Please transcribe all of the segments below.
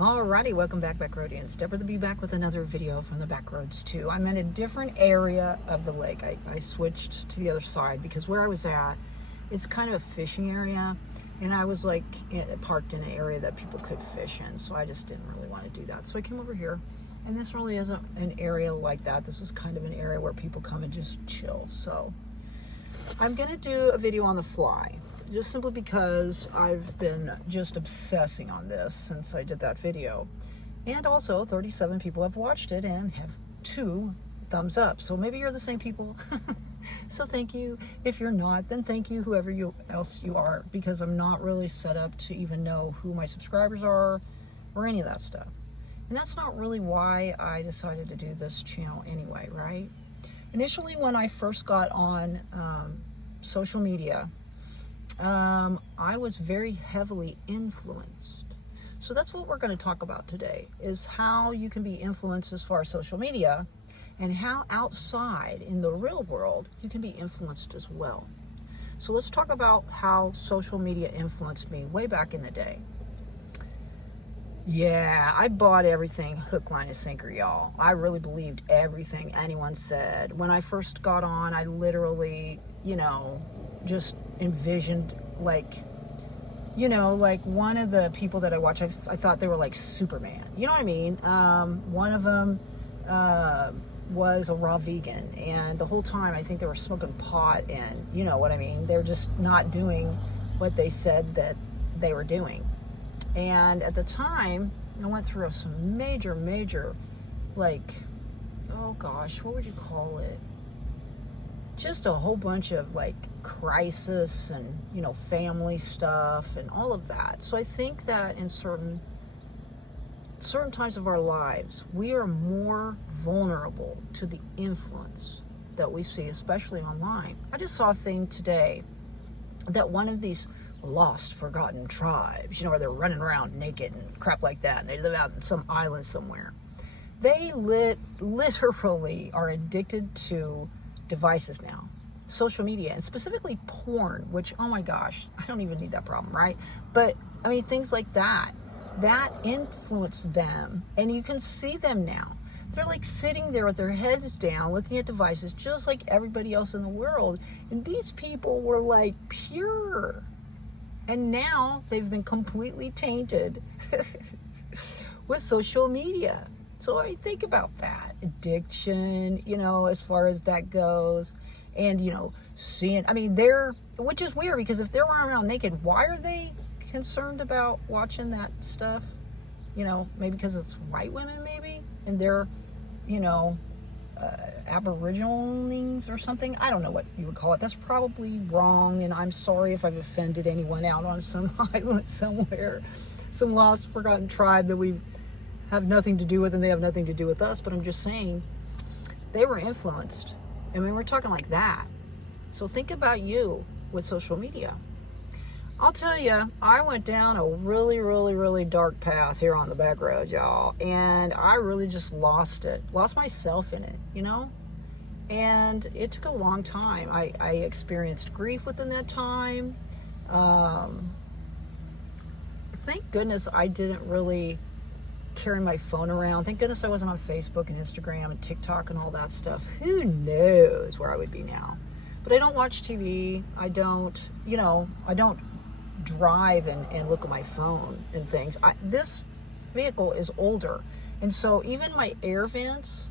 Alrighty, welcome back, Backroadians. Deborah to be back with another video from the Backroads too. I'm in a different area of the lake. I switched to the other side because where I was at, it's kind of a fishing area, and I was like parked in an area that people could fish in, so I just didn't really want to do that. So I came over here, and this really isn't an area like that. This is kind of an area where people come and just chill. So I'm gonna do a video on the fly, just simply because I've been just obsessing on this since I did that video. And also 37 people have watched it and have 2 thumbs up. So maybe you're the same people. So thank you. If you're not, then thank you, whoever else you are, because I'm not really set up to even know who my subscribers are or any of that stuff. And that's not really why I decided to do this channel anyway, right? Initially, when I first got on social media, I was very heavily influenced. So that's what we're going to talk about today, is how you can be influenced as far as social media, and how outside in the real world you can be influenced as well. So let's talk about how social media influenced me way back in the day. Yeah, I bought everything hook, line, and sinker, y'all. I really believed everything anyone said. When I first got on, I literally, just envisioned like one of the people that I watch, I thought they were like Superman. You know what I mean? One of them was a raw vegan, and the whole time I think they were smoking pot, and you know what I mean? They're just not doing what they said that they were doing. And at the time, I went through some major, like, oh gosh, what would you call it? Just a whole bunch of like crisis and, family stuff and all of that. So I think that in certain times of our lives, we are more vulnerable to the influence that we see, especially online. I just saw a thing today that one of these lost, forgotten tribes, where they're running around naked and crap like that, and they live out in some island somewhere. They literally are addicted to devices now, social media, and specifically porn, which, oh my gosh, I don't even need that problem, right? But I mean, things like that influence them, and you can see them now. They're like sitting there with their heads down, looking at devices just like everybody else in the world. And these people were like pure. And now they've been completely tainted with social media. So I think about that. Addiction, as far as that goes. And, seeing, which is weird, because if they're running around naked, why are they concerned about watching that stuff? Maybe because it's white women, maybe, and they're, aboriginals or something. I don't know what you would call it. That's probably wrong, and I'm sorry if I've offended anyone out on some island somewhere, some lost, forgotten tribe that we have nothing to do with, and they have nothing to do with us. But I'm just saying, they were influenced. We're talking like that. So think about you with social media. I'll tell you, I went down a really dark path here on the back road, y'all. And I really just lost myself in it, And it took a long time. I experienced grief within that time. Thank goodness I didn't really carry my phone around. Thank goodness I wasn't on Facebook and Instagram and TikTok and all that stuff. Who knows where I would be now? But I don't watch TV. I don't drive and look at my phone and things. This vehicle is older, and so even my air vents,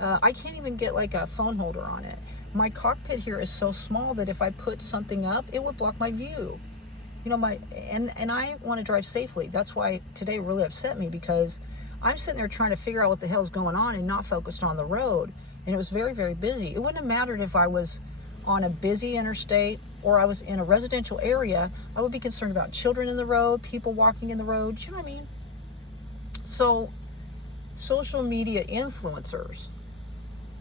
I can't even get like a phone holder on it. My cockpit here is so small that if I put something up, it would block my view. And I want to drive safely. That's why today really upset me, because I'm sitting there trying to figure out what the hell's going on and not focused on the road. And it was very busy. It wouldn't have mattered if I was on a busy interstate or I was in a residential area. I would be concerned about children in the road, people walking in the road. You know what I mean? So social media influencers,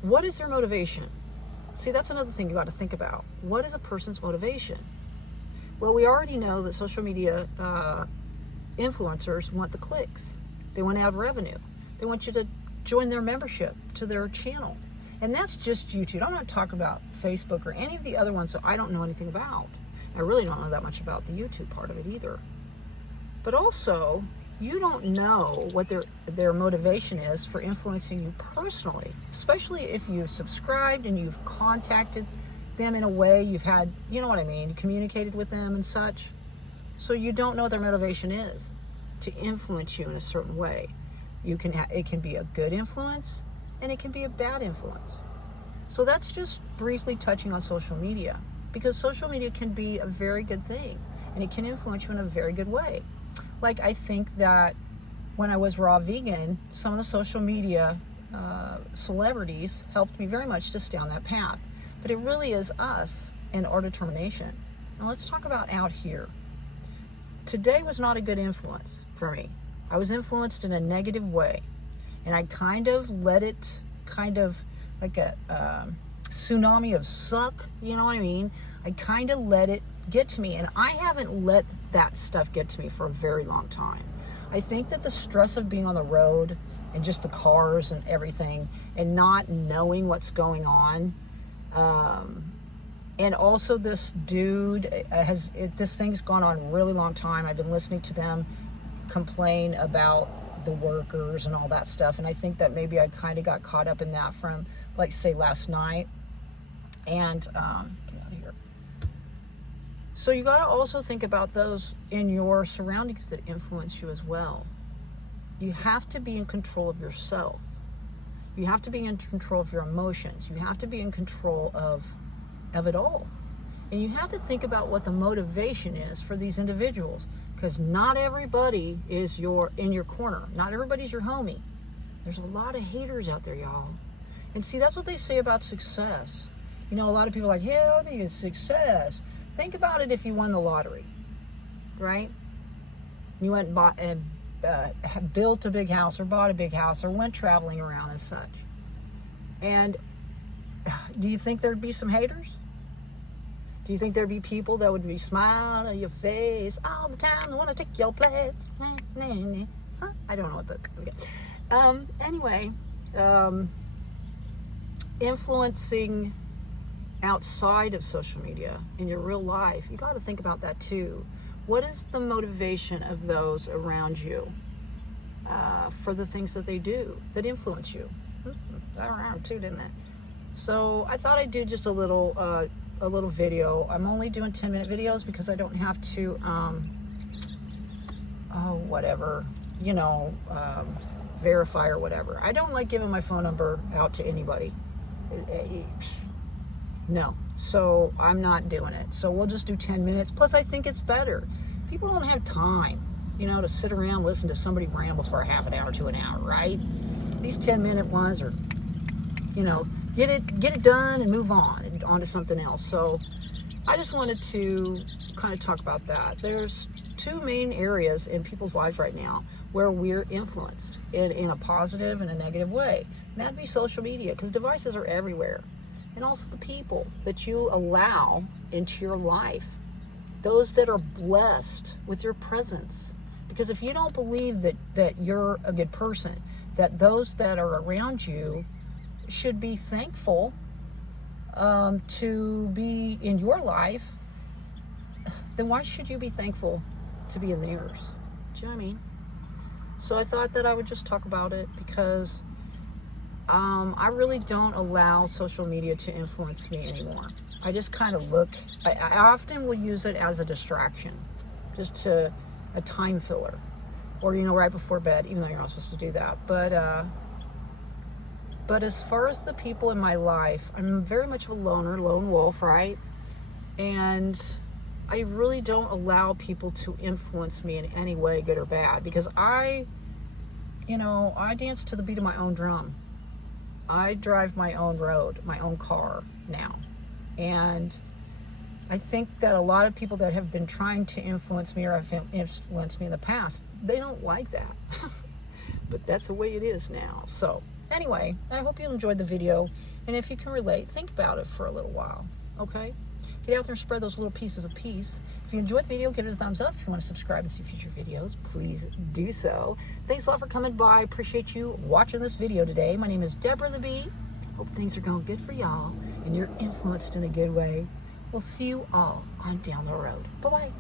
what is their motivation? See, that's another thing you got to think about. What is a person's motivation? Well, we already know that social media influencers want the clicks. They want to have revenue. They want you to join their membership to their channel. And that's just YouTube. I'm not talking about Facebook or any of the other ones that I don't know anything about. I really don't know that much about the YouTube part of it either. But also, you don't know what their motivation is for influencing you personally, especially if you've subscribed and you've contacted them in a way, you've had, you know what I mean, communicated with them and such. So you don't know what their motivation is to influence you in a certain way. It can be a good influence and it can be a bad influence. So that's just briefly touching on social media, because social media can be a very good thing and it can influence you in a very good way. Like, I think that when I was raw vegan, some of the social media celebrities helped me very much to stay on that path. But it really is us and our determination. Now let's talk about out here. Today was not a good influence for me. I was influenced in a negative way, and I kind of let it, kind of like a tsunami of suck, you know what I mean? I kind of let it get to me, and I haven't let that stuff get to me for a very long time. I think that the stress of being on the road and just the cars and everything and not knowing what's going on, and also this dude this thing's gone on a really long time. I've been listening to them complain about the workers and all that stuff, and I think that maybe I kind of got caught up in that from, like, say, last night. And get out of here. So you got to also think about those in your surroundings that influence you as well. You have to be in control of yourself. You have to be in control of your emotions. You have to be in control of it all. And you have to think about what the motivation is for these individuals, because not everybody is in your corner. Not everybody's your homie. There's a lot of haters out there, y'all. And see, that's what they say about success. You know, a lot of people are like, yeah, I need a success. Think about it if you won the lottery, right? You went and bought and built a big house or bought a big house or went traveling around and such. And do you think there'd be some haters? Do you think there'd be people that would be smiling on your face all the time? They want to take your place. Huh? I don't know what the... Okay. Anyway, influencing outside of social media in your real life, you got to think about that too. What is the motivation of those around you for the things that they do that influence you? That around too, didn't it? So I thought I'd do just a little video. I'm only doing 10-minute videos because I don't have to whatever, you know, verify or whatever. I don't like giving my phone number out to anybody. No, so I'm not doing it. So we'll just do 10 minutes. Plus, I think it's better. People don't have time, you know, to sit around and listen to somebody ramble for a half an hour to an hour, right? These 10-minute ones are, you know, get it done and move on and on to something else. So I just wanted to kind of talk about that. There's two main areas in people's lives right now where we're influenced in a positive and a negative way. And that'd be social media, because devices are everywhere. And also the people that you allow into your life, those that are blessed with your presence. Because if you don't believe that you're a good person, that those that are around you should be thankful to be in your life, then why should you be thankful to be in theirs? Do you know what I mean? So I thought that I would just talk about it, because I really don't allow social media to influence me anymore. I just kind of look, I often will use it as a distraction, just a time filler, or, you know, right before bed, even though you're not supposed to do that. But as far as the people in my life, I'm very much of a lone wolf, right? And I really don't allow people to influence me in any way, good or bad, because I dance to the beat of my own drum. I drive my own road, my own car now. And I think that a lot of people that have been trying to influence me or have influenced me in the past, they don't like that. But that's the way it is now. So anyway, I hope you enjoyed the video. And if you can relate, think about it for a little while, okay? Get out there and spread those little pieces of peace. If you enjoyed the video, give it a thumbs up. If you want to subscribe and see future videos, please do so. Thanks a lot for coming by. Appreciate you watching this video today. My name is Deborah the Bee. Hope things are going good for y'all and you're influenced in a good way. We'll see you all on down the road. Bye-bye.